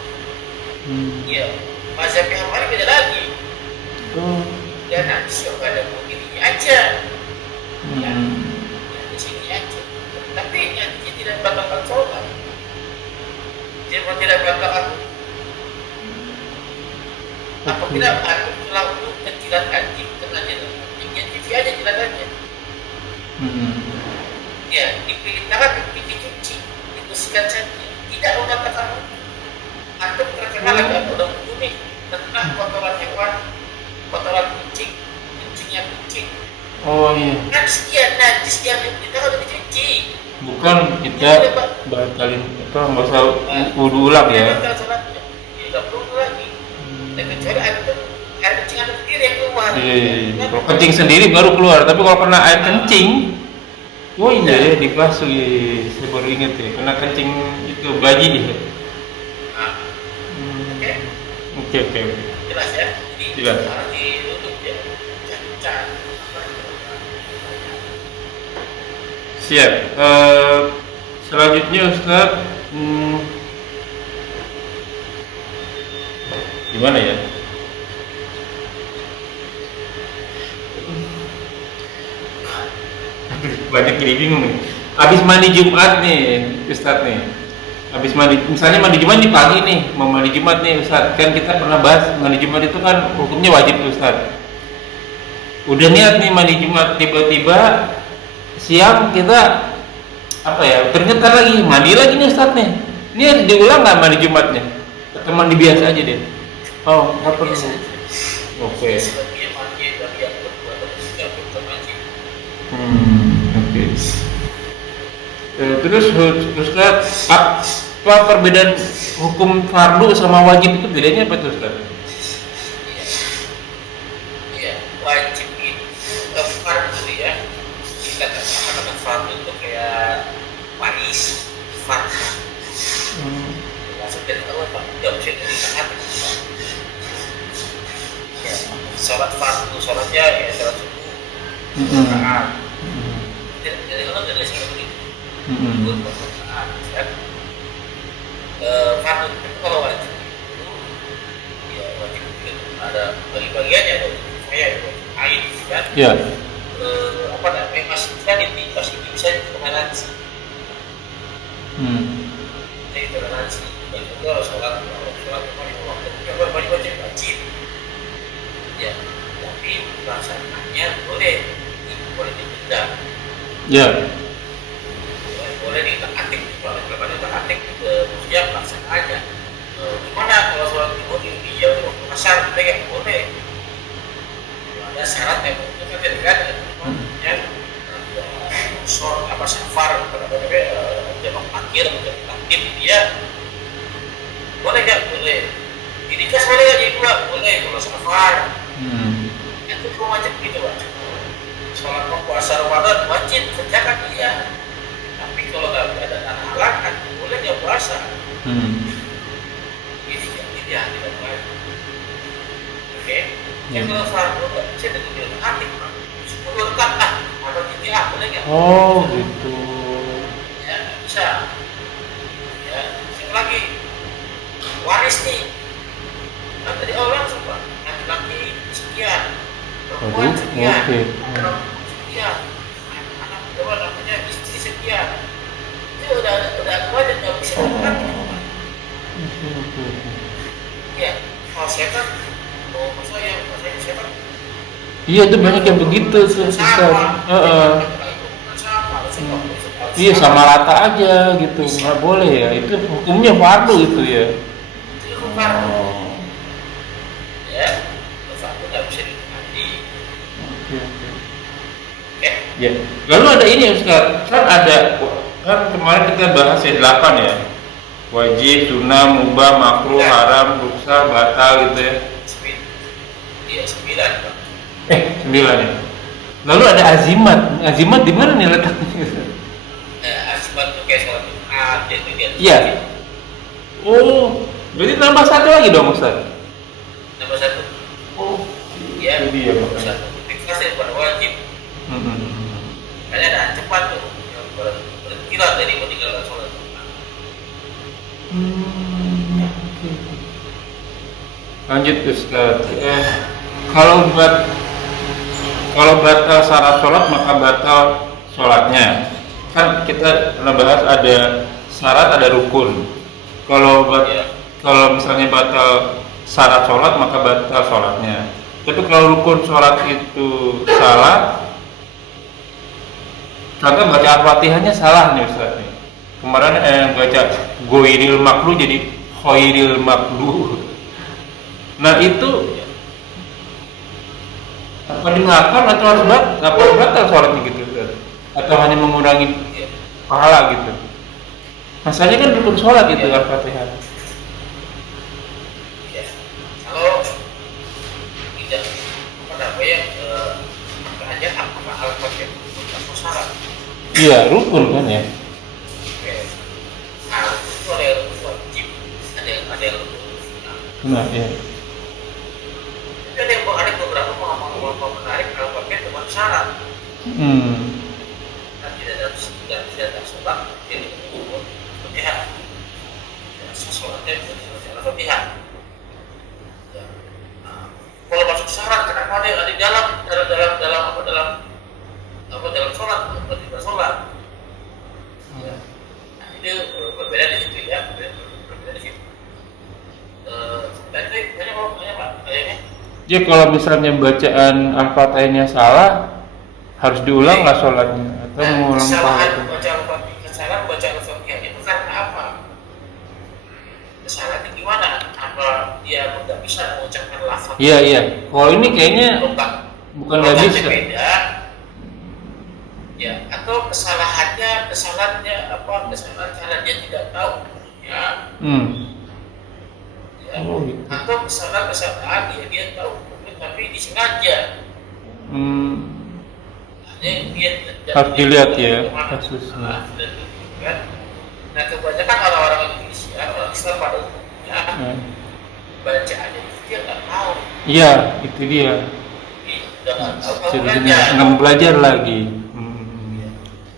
Ya, mazhabnya Hambali beda lagi. Dan najis yang ada begini aja. Ya, di sini aja. Tapi najis tidak batalkan sholat. Tidak batalkan. Apabila aku melakukan penjilat anjing kenanya yang TV aja jilatannya. Ya, diperintahkan dicuci, dibersihkan saja. Tidak mengatakan antum terkenal agak udah nih tentang kotoran hewan, kotoran kucing, kencingnya kucing. Oh iya. Kan sekian najis yang kita harus dicuci. Bukan kita batalin nggak usah wudu ulang ya. Tidak perlu lagi. Dan kecuali air kencing ada sendiri yang keluar. Iya. Kalau kencing sendiri baru keluar, tapi kalau kena air kencing, iya dibasuh. Saya baru ingat ya, kena kencing itu bayi dia. Oke. Jelas ya? Jadi jelas. harus ditutup ya. Jangan. Siap. Selanjutnya Ustaz, gimana ya? Banyak jadi bingung nih. Habis mandi Jumat nih, Ustadz nih. Habis mandi, misalnya mandi Jumat di pagi nih, mau mandi Jumat nih Ustadz. Kan kita pernah bahas mandi Jumat itu kan hukumnya wajib tuh Ustadz. Udah niat nih mandi Jumat, tiba-tiba siang kita apa ya, ternyata lagi mandi lagi nih Ustadz nih. Ini harus diulang nggak mandi Jumatnya? Atau mandi biasa aja deh? Oh, nggak perlu. Oke. Oke. Terus Ustaz, apa perbedaan hukum fardu sama wajib itu bedanya apa tuh Ustaz? Iya, wajib itu fardu ya. Kita katakan fardu itu kayak manis, fardu. Maksudnya kalau Pak tidak bisa dilihat. Ya, sholat fardu, sholatnya ya sholat subuh, rakaat. Jadi kalau dari sini begitu. Fardu itu kalau wajib itu ya wajib itu ada bagi-bagiannya, ada saya ain kan. Ya. Apa namanya masih bisa toleransi. Jadi toleransi. Itu sholat wajib. Ya, tapi pelaksanaannya boleh ditunda. Ya. Boleh ditaati, kalau ditaati maksudnya pelaksanaannya. Gimana kalau sholat zuhur di jauh pasar, kita nggak boleh. Ada syarat yang itu kan ya. Sor apa safar, jamak parkir, takdim dia boleh nggak? Boleh. Ini kas boleh nggak jadi dua? Boleh kalau safar. Itu wajib gitu Pak. Sholat puasa Ramadan wajib kerjakan dia. Tapi kalau nggak ada halangan, boleh nggak puasa. Ini tidak boleh. Oke. Yang kalau fardu nggak bisa dengan hati Pak. 10 rakaat atau 3 boleh nggak? Oh gitu. Ya nggak bisa. Ya, yang lagi waris nih. Kan tadi langsung Pak, laki-laki sekian, perempuan sekian, perempuan sekian, anak kedua namanya istri sekian. Itu udah wajib nggak bisa dilakukan. Ya, kalau saya kan, saya kan. Iya itu banyak yang begitu Ustaz. Iya sama rata aja gitu, nggak boleh ya. Itu hukumnya fardu gitu ya. Itu fardu. Ya, fardu nggak bisa diganti. Oke. Ya. Lalu ada ini Ustaz, kan kemarin kita bahas ya 8 ya. Wajib, sunnah, mubah, makruh, haram, ruksa, batal gitu ya. 9 Pak. 9 ya. Lalu ada azimat. Azimat di mana nih letaknya? Azimat itu kayak sholat Jumat, jadi dia. Iya. Oh, berarti nambah satu lagi dong Ustaz? Nambah 1. Oh, iya. Jadi ya Nambah 1. Ikhlas daripada wajib. Makanya ada cepat tuh. Yang berkira dari meninggalkan sholat Jumat. Lanjut Ustaz. Kalau batal syarat sholat maka batal sholatnya. Kan kita pernah bahas ada syarat ada rukun. Kalau misalnya batal syarat sholat maka batal sholatnya. Tapi kalau rukun sholat itu salah, contoh baca al-fatihahnya salah nih Ustaz. Kemarin baca goiril maklu jadi khoiril maklu. Nah itu apa dimakan atau harus batal sholatnya gitu Ustaz? Atau hanya mengurangi pahala gitu? Masalahnya kan rukun sholat itu al-fatihah. Ya. Kalau tidak yang aja apakah al-fatihah itu syarat? Iya rukun kan ya. Oke. Nah itu ada yang wajib, ada yang Nah ya. Ada beberapa ulama menarik al-fatihah cuma syarat. Dan tidak ada sholat jadi umum Al-Fatihah. Sholatnya itu Al-Fatihah. Ya. Kalau masuk syarat kenapa ada di dalam sholat Jadi kalau misalnya bacaan Al-Fatihahnya salah, harus diulang nggak sholatnya? Atau mengulang kesalahan sholatnya? baca Al-Fatihah itu karena apa? Kesalahannya gimana? Apa dia nggak bisa mengucapkan lafaz? Iya. Kalau ini kayaknya bukan nggak bisa. Beda. Ya, atau kesalahan cara dia tidak tahu. Ya. Ya. Oh, gitu. Atau kesalahan dia tahu, tapi disengaja. Dia Harus dilihat ya kasusnya. Nah, kebanyakan orang-orang Indonesia, orang Islam pada umumnya, bacaannya itu dia nggak tahu. Iya, itu dia. Udah nggak tahu Jadinya nggak belajar lagi.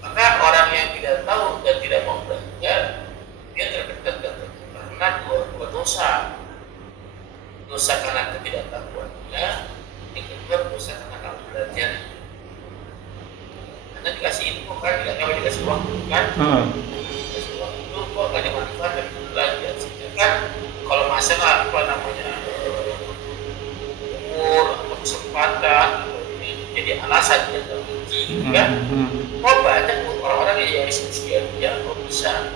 Maka orang yang tidak tahu dan tidak mau belajar, dia terkena dua dosa. Dosa karena ketidaktahuannya, yang kedua dosa karena nggak belajar. Karena dikasih ilmu kan, dikasih waktu kan, dikasih waktu kok nggak dimanfaatkan untuk belajar. Kan kalau masalah umur atau kesempatan atau jadi alasan dia tidak uji kan, kok banyak orang-orang yang diskusi dia kok bisa.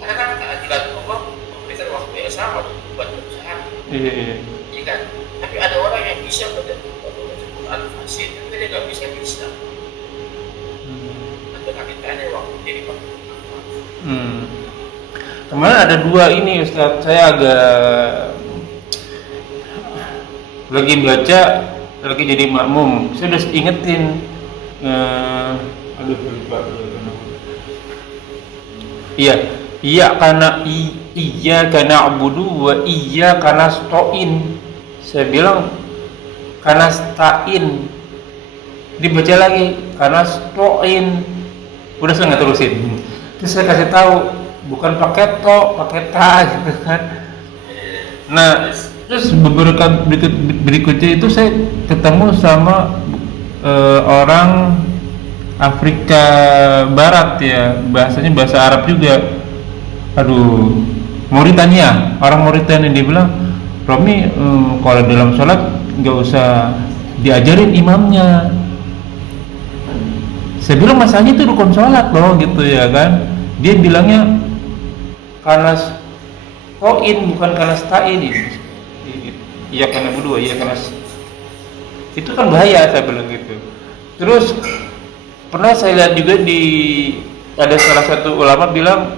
Karena kan tidak Allah memberikan waktu yang sama untuk buat perusahaan. Iya kan? Tapi ada orang yang bisa Quran fasih, tapi dia nggak bisa. Atau kaitannya waktu jadi waktu. Kemarin ada dua ini Ustadz, saya agak lagi baca, lagi jadi makmum, saya udah ingetin, lupa. Iya karena abudu wa iya karena stoin. Saya bilang karena stain, dibaca lagi karena stoin. Udah saya nggak terusin. Terus saya kasih tahu bukan pakai to, pakai ta gitu kan. Nah, terus beberapa berikutnya itu saya ketemu sama orang Afrika Barat ya, bahasanya bahasa Arab juga. Aduh, Mauritania, orang Mauritania, dia bilang, Romi kalau dalam sholat nggak usah diajarin imamnya. Saya bilang masalahnya itu rukun sholat loh gitu ya kan. Dia bilangnya karena stoin bukan karena stain. Iya karena berdua, iya karena itu kan bahaya, saya bilang gitu. Terus pernah saya lihat juga ada salah satu ulama bilang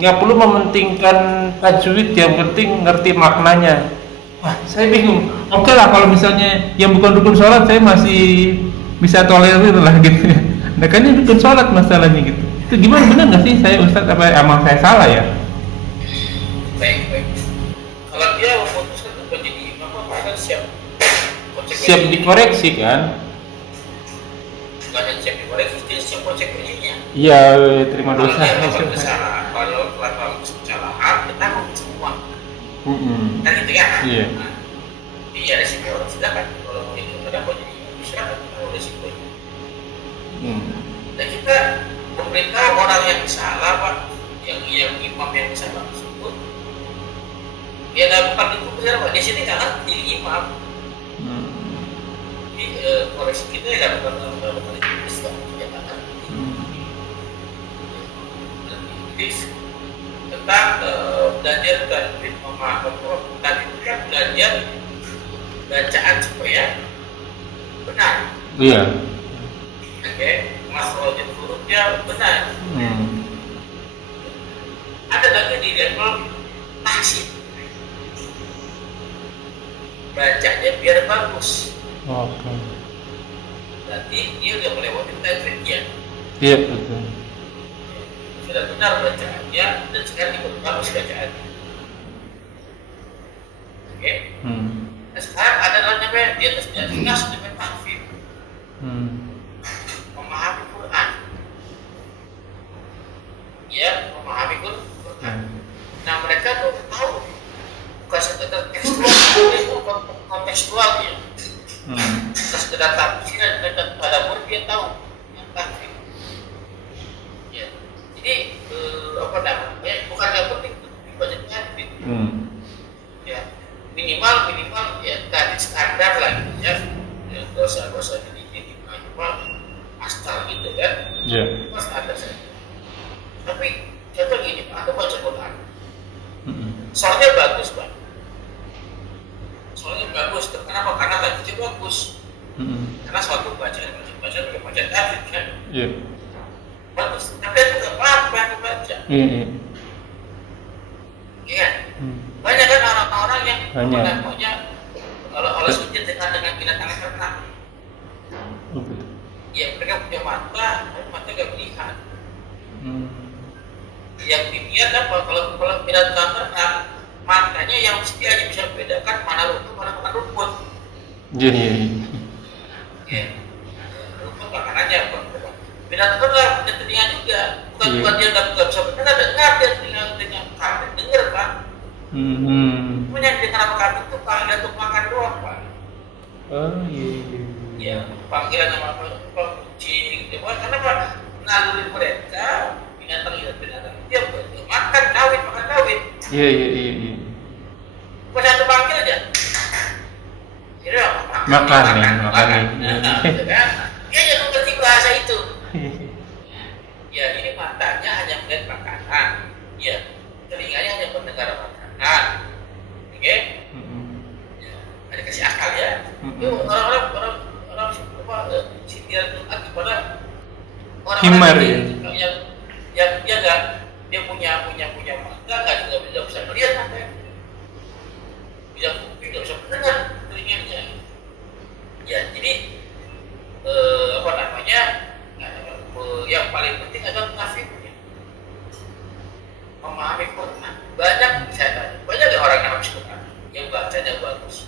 nggak perlu mementingkan tajwid, yang penting ngerti maknanya. Wah, saya bingung. Oke lah kalau misalnya yang bukan rukun sholat saya masih bisa tolerir lah gitu ya. Nah kan ini rukun sholat masalahnya gitu. Itu gimana, benar nggak sih saya Ustadz, apa emang saya salah ya? Baik. Kalau dia memutuskan untuk menjadi imam, maka siap dikoreksi kan? Bukan hanya siap dikoreksi, dia siap konsekuensinya. Iya, terima dosa. Kalau melakukan kesalahan, kita tanggung semua. Kan gitu ya? Iya. Iya, resiko orang sedangkan kalau itu ada jadi masyarakat tahu resikonya. Dan kita memberitahu orang yang salah, Pak, yang imam yang salah tersebut, dia bukan itu benar, Pak. Di sini nggak ngerti imam. Jadi koreksi kita ya bukan Islam, ya nggak ngerti. Jadi tentang belajar tajwid, memahami tajwid kan belajar bacaan supaya benar. Iya. Oke, makhrajul hurufnya benar. Ada lagi di level tahsin, bacanya biar bagus. Oke. Berarti dia udah melewati tajwidnya. Iya betul. Sudah benar bacaannya dan sekarang ikut bagus bacaannya. Oke. Nah, sekarang ada namanya di atasnya nas dengan tahfidz. Memahami Quran. Ya, memahami Quran. Nah, mereka tuh tahu bukan sekedar tekstual, itu kontekstualnya. Sekedar tafsir dan tadabbur dia tahu yang tahfidz. Ya. Jadi apa namanya? Bukan yang penting dibaca tahfidz. Ya. Minimal ya tadi standar lah asal gitu kan. Iya. Mas ada saja. Tapi contoh gini, Pak, aku baca Quran. Soalnya bagus, Pak. Soalnya bagus. Kenapa? Karena tajwidnya bagus. Karena suatu bacaan pakai bacaan tajwid kan. Iya. Bagus. Tapi aku nggak apa-apa aku baca. Iya. Banyak kan orang-orang yang maunya kalau sujud dengan binatang ternak. Ya mereka punya mata, tapi mata nggak melihat. Yang dilihat apa? Kalau binatang ternak, matanya yang mesti aja bisa membedakan mana rumput, mana bukan rumput. Ya, rumput makanannya apa? Binatang ternak punya telinga juga. Bukan dia nggak bisa mendengar, dengar dia telinga kambing dengar Pak. Punya dengar apa kambing itu panggilan untuk makan doang Pak. Oh iya. Ya, panggilan sama kucing, gitu. Karena Pak naluri mereka binatang dia makan kawin. Iya. Cuma satu panggil aja. Ini Makan. Gitu kan? Dia jangan ngerti bahasa itu. Ya ini matanya hanya melihat makanan. Ya, telinganya hanya mendengar makanan. Oke? Ya, ada kasih akal ya. Itu orang sindir lagi pada orang-orang yang dia nggak dia punya mata nggak bisa melihat mata, bisa kuping nggak bisa mendengar telinganya. Ya jadi yang paling penting adalah munafiknya memahami Quran. Banyak orang yang habis Quran yang bacanya bagus.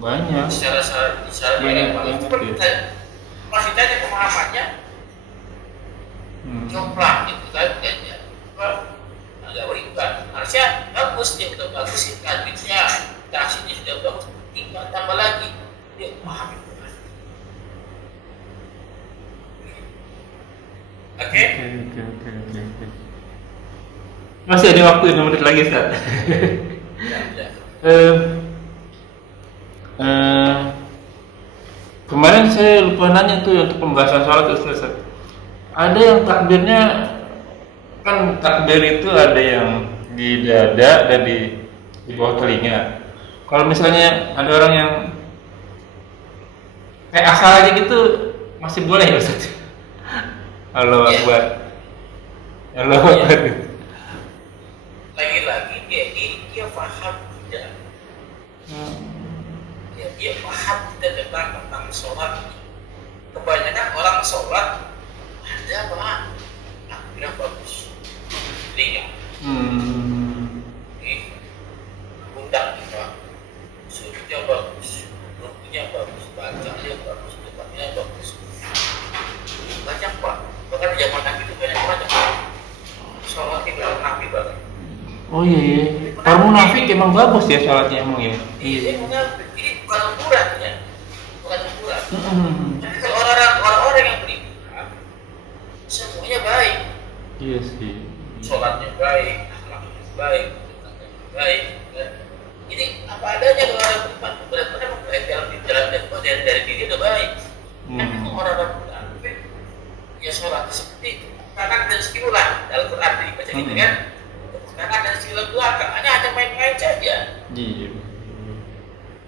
Banyak. Secara banyak bagus. banget. Pas ditanya pemahamannya, jomplang gitu kan, kayaknya agak ribet. Harusnya bagus, dia udah bagus sih tajwidnya, dasinya sudah bagus, tinggal tambah lagi dia memahami Quran. Oke. Masih ada waktu 5 menit lagi Ustaz. Kemarin saya lupa nanya tuh untuk pembahasan sholat Ustaz. Ada yang takbirnya kan takbir itu ada yang di dada dan di bawah telinga. Kalau misalnya ada orang yang kayak asal aja gitu masih boleh ya Ustaz? Allahu Akbar. Allahu Akbar. Lagi-lagi dia paham tidak? Ya, dia paham tidak tentang sholat. Kebanyakan orang sholat ada apa? Takbirnya bagus, telinga. Undang kita, sujudnya bagus, rukunya bagus, bacanya bagus, depannya bagus. Banyak Pak. Bahkan di zaman Nabi itu banyak sholat tidak Nabi banget. Oh iya. Para munafik emang bagus ya sholatnya emang ya. Iya, munafik. Ini bukan ukuran ya. Bukan ukuran. Tapi kalau orang-orang yang beriman semuanya baik. Iya sih. Sholatnya baik, akhlaknya baik, tetangga baik. Ini apa adanya kalau orang beriman benar-benar baik dari diri udah baik. Tapi kalau orang-orang munafik ya sholat seperti itu. Kanan dan sekilas dalam Quran dibaca gitu kan. Kanan dan sekilas belakang hanya main-main saja. Iya.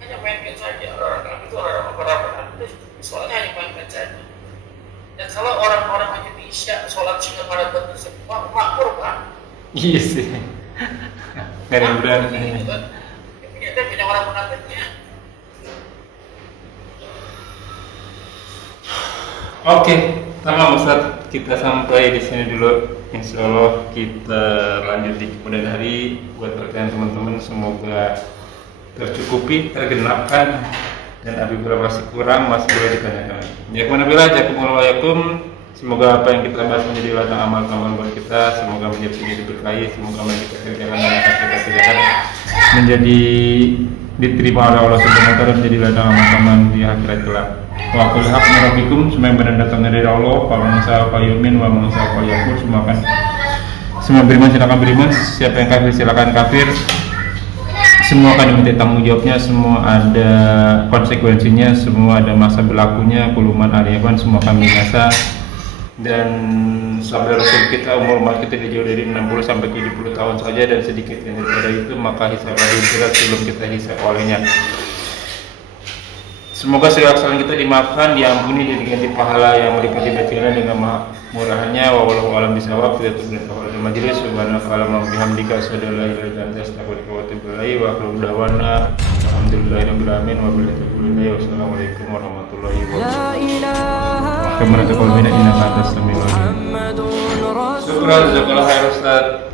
Hanya main-main saja. Orang-orang itu orang-orang itu soalnya hanya main-main saja. Dan kalau orang-orang hanya bisa sholat sehingga pada bentuk semua makmur Pak. Iya sih. Gak ada yang berani. Gitu kan. Dia punya orang munafiknya. Oke, tamam Ustaz. Kita sampai di sini dulu. Insya Allah kita lanjut di kemudian hari. Buat pertanyaan teman-teman semoga tercukupi, tergenapkan, dan apabila masih kurang masih boleh ditanyakan. Ya kemana-bila, jazakumullahu. Semoga apa yang kita bahas menjadi ladang amal buat kita. Semoga menjadi segi diberkahi. Semoga kita kerjakan dan kita kerjakan menjadi diterima oleh Allah Subhanahu wa taala, menjadi ladang amal di akhirat kelak. Wa qul haqqu rabbikum, semua yang benar datang dari Allah. Fa man syaa falyu'min wa man syaa falyakfur. Semua beriman silakan beriman, siapa yang kafir silakan kafir. semua akan diminta tanggung jawabnya, semua ada konsekuensinya, semua ada masa berlakunya. Kuluman aliyaban semua kami rasa. Dan sabda Rasul kita, umur umat kita dijauh dari 60 sampai 70 tahun saja, dan sedikit yang daripada itu maka hisab lebih berat sebelum kita hisab olehnya. Semoga segala kesalahan kita dimaafkan, diampuni, dan diganti pahala yang meliputi bacaan dengan maha murahannya. Wallahu a'lam bishawab. Kita tutup dengan majelis. Subhanakallahumma wa bihamdika asyhadu an la ilaha illa anta astaghfiruka wa atubu ilaik. Wa akhiru da'wana alhamdulillahirabbil alamin wa billahi taufiq. Wassalamualaikum warahmatullahi wabarakatuh. Kemana tuh kalau bina inna kata sami'ul alim. Syukran, jazakallahu khairan Ustaz.